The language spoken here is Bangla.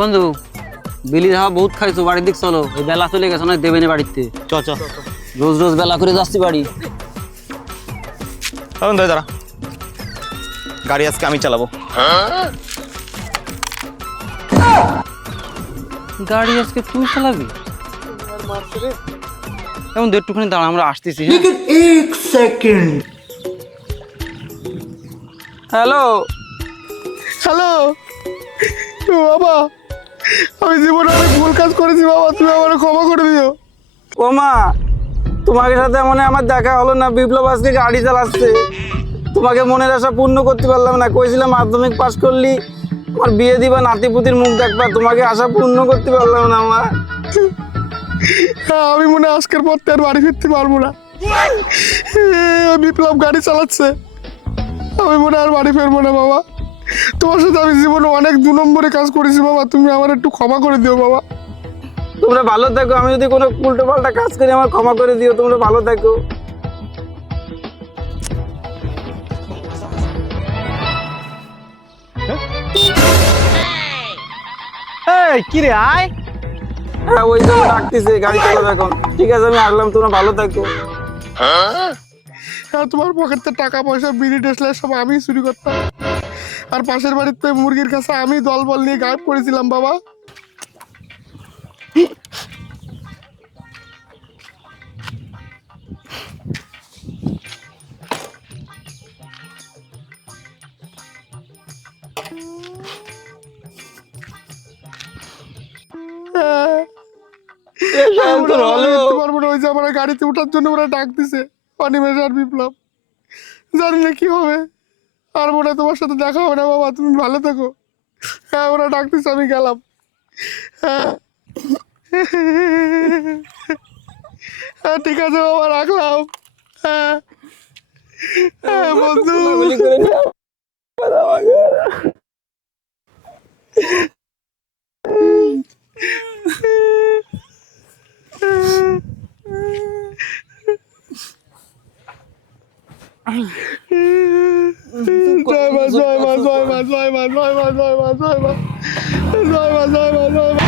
বন্ধু বিলি হাওয়া বহুত খাইছো, বাড়ির দিক চলো। এই বেলা চলে গেছে, না দেবেনি বাড়িতে। চ চ রোজ রোজ বেলা করে যাচ্ছি বাড়ি। দাঁড়া, গাড়ি আজকে আমি চালাবো। গাড়ি আজকে তুই চালাবি? এমন একটুখানি দাঁড়া, আমরা আসতেছি। হ্যালো হ্যালো বাবা, আমি জীবনে অনেক ভুল কাজ করেছি বাবা, তুমি আমার ক্ষমা করে দিও। ও মা, তোমার সাথে মনে আমার দেখা হলো না। বিপ্লব আজকে গাড়ি চালাচ্ছে, তোমাকে মনের আশা পূর্ণ করতে পারলাম না। কইছিলাম মাধ্যমিক পাশ করলি আমার বিয়ে দিবা, নাতিপুতির মুখ দেখবা, তোমাকে আশা পূর্ণ করতে পারলাম না মা। হ্যাঁ, আমি মনে হয় আজকের পর আর বাড়ি ফিরতে পারবো না। বিপ্লব গাড়ি চালাচ্ছে, আমি মনে হয় আর বাড়ি ফিরবো না বাবা। তোমার সাথে আমি জীবনে অনেক 2 নম্বরে কাজ করেছি বাবা, তুমি আমার একটু ক্ষমা করে দিও বাবা। তোমরা ভালো থাকো, আমি যদি কোনো উল্টো পাল্টা কাজ করি আমার ক্ষমা করে দিও। তোমরা ভালো থাকো। এই কি রে, আয়। হ্যাঁ, ওই জন্য ডাকতেছে, গাড়ি চালাবে এখন। ঠিক আছে, আমি আসলাম, তোমরা ভালো থাকো। হ্যাঁ, তোমার পকেটে টাকা পয়সা বিড়ি টেসলা সব আমি চুরি করতাম, আর পাশের বাড়িতে মুরগির কাছে আমি দলবল নিয়ে গায়েব করেছিলাম বাবা। ওই যে আমার গাড়িতে ওঠার জন্য ওরা ডাক দিছে, অনিমেষ আর বিপ্লব। জানি না কি হবে, আর মনে হয় তোমার সাথে দেখা হবে না বাবা, তুমি ভালো থাকো। হ্যাঁ, ওরা ডাক দিছে, আমি গেলাম। হ্যাঁ হ্যাঁ, ঠিক আছে বাবা, রাখলাম। হ্যাঁ হ্যাঁ বন্ধু। জয় মা, জয় মা, জয় মা, জয় মা, জয় মা, জয় মা, জয় মা, জয় মা, জয় মা, জয় মা।